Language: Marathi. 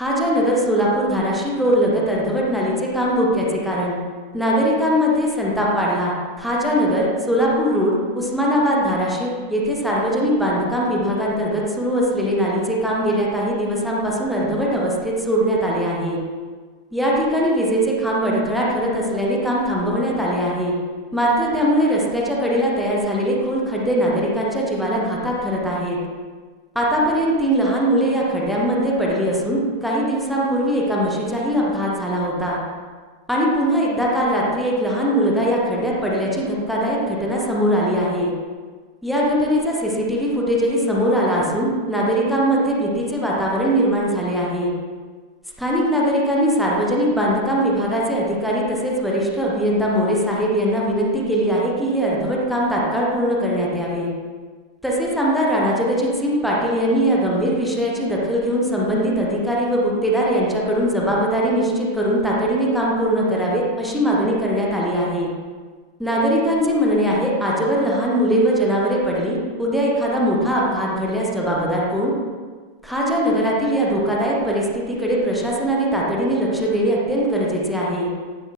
खाजा नगर सोलापूर धाराशिव रोड लगत अर्धवट नालीचे काम धोक्याचे कारण. नागरिकांमध्ये संताप वाढला. खाजा नगर सोलापूर रोड उस्मानाबाद धाराशिव येथे सार्वजनिक बांधकाम विभागांतर्गत सुरू असलेले नालीचे काम गेल्या काही दिवसांपासून अर्धवट अवस्थेत सोडण्यात आले आहे. या ठिकाणी विजेचे खांब अडथळा ठरत असल्याने काम थांबवण्यात आले आहे. मात्र त्यामुळे रस्त्याच्या कडेला तयार झालेले खोल खड्डे नागरिकांच्या जीवाला घातक ठरत आहेत. आतापर्यंत तीन लहान मुले या खड्ड्यांमध्ये पडली असून काही दिवसांपूर्वी एका म्हशीचाही अपघात झाला होता. आणि पुन्हा एकदा काल रात्री एक लहान मुलगा या खड्ड्यात पडल्याची धक्कादायक घटना समोर आली आहे. या घटनेचा सीसीटीव्ही फुटेजही समोर आला असून नागरिकांमध्ये भीतीचे वातावरण निर्माण झाले आहे. स्थानिक नागरिकांनी सार्वजनिक बांधकाम विभागाचे अधिकारी तसेच वरिष्ठ अभियंता मोरे साहेब यांना विनंती केली आहे की हे अर्धवट काम तात्काळ पूर्ण करण्यात यावे. तसेच आमदार राणाजगजितसिंह पाटील यांनी या गंभीर विषयाची दखल घेऊन संबंधित अधिकारी व गुत्तेदार यांच्याकडून जबाबदारी निश्चित करून तातडीने काम पूर्ण करावे अशी मागणी करण्यात आली आहे. नागरिकांचे म्हणणे आहे आजवर लहान मुले व जनावरे पडली उद्या एखादा मोठा अपघात घडल्यास जबाबदार कोण? खाजा नगरातील या धोकादायक परिस्थितीकडे प्रशासनाने तातडीने लक्ष देणे अत्यंत गरजेचे आहे.